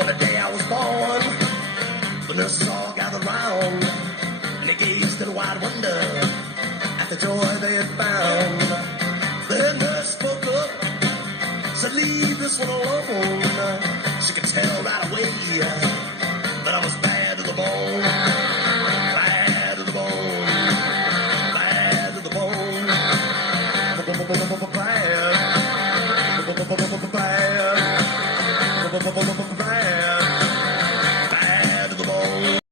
On the day I was born, the nurses all gathered round, and they gazed in wide wonder at the joy they